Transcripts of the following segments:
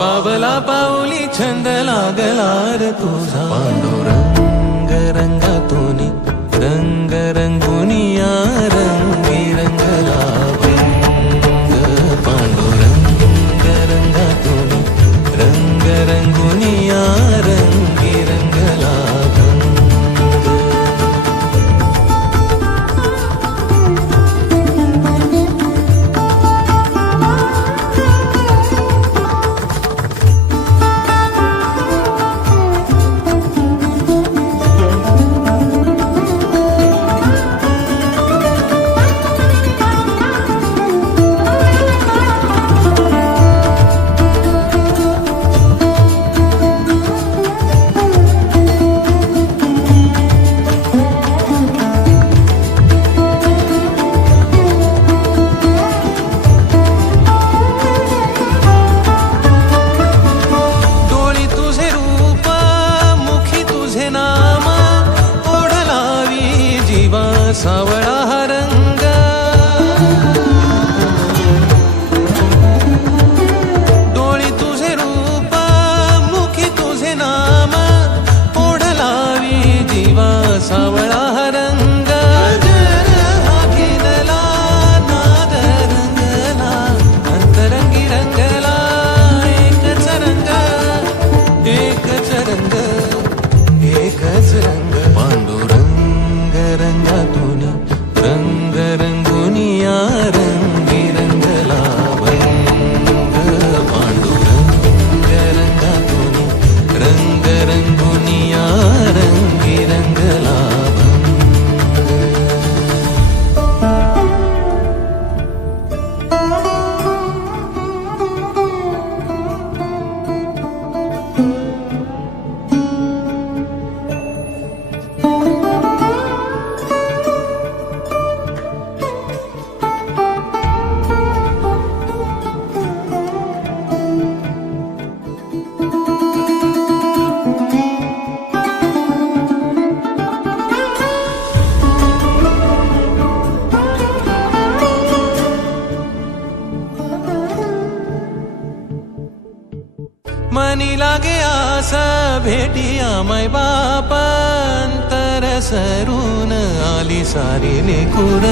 पावला पावली छंद लागला र तुझा. पांडुरंग रंगातून रंग रंग सावळा हा रंग. डोळी तुझे रूप मुखी तुझे नाम. ओढलावी जीवा सावळा हा रंग. जर हा घेतला नाद रंगला अंतरंगी रंगला एकच रंग एकच रंग एकच रंग. मनी लागे आस भेटिया मै बाप अंतर सरून आली सारी लेकुर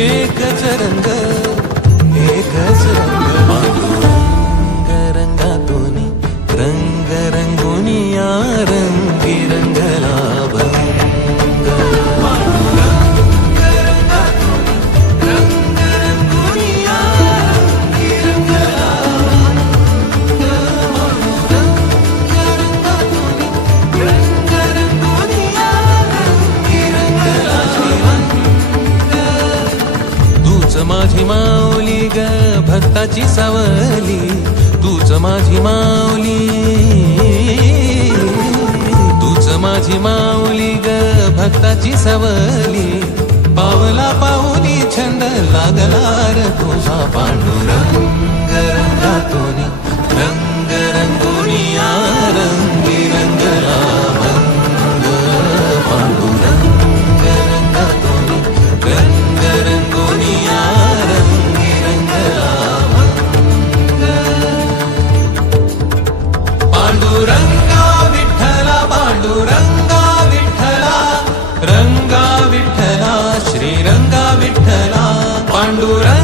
एकच रंग माझी माऊली ग भक्ताची सावली. तूच माझी माऊली. तूच माझी माऊली ग भक्ताची सावली. पावला पाऊली छंद लागला र तुझा पांडुरंग. पांडुरंगा विठ्ठला पांडुरंगा विठ्ठला रंगा विठ्ठला श्रीरंगा विठ्ठला पांडुरंगा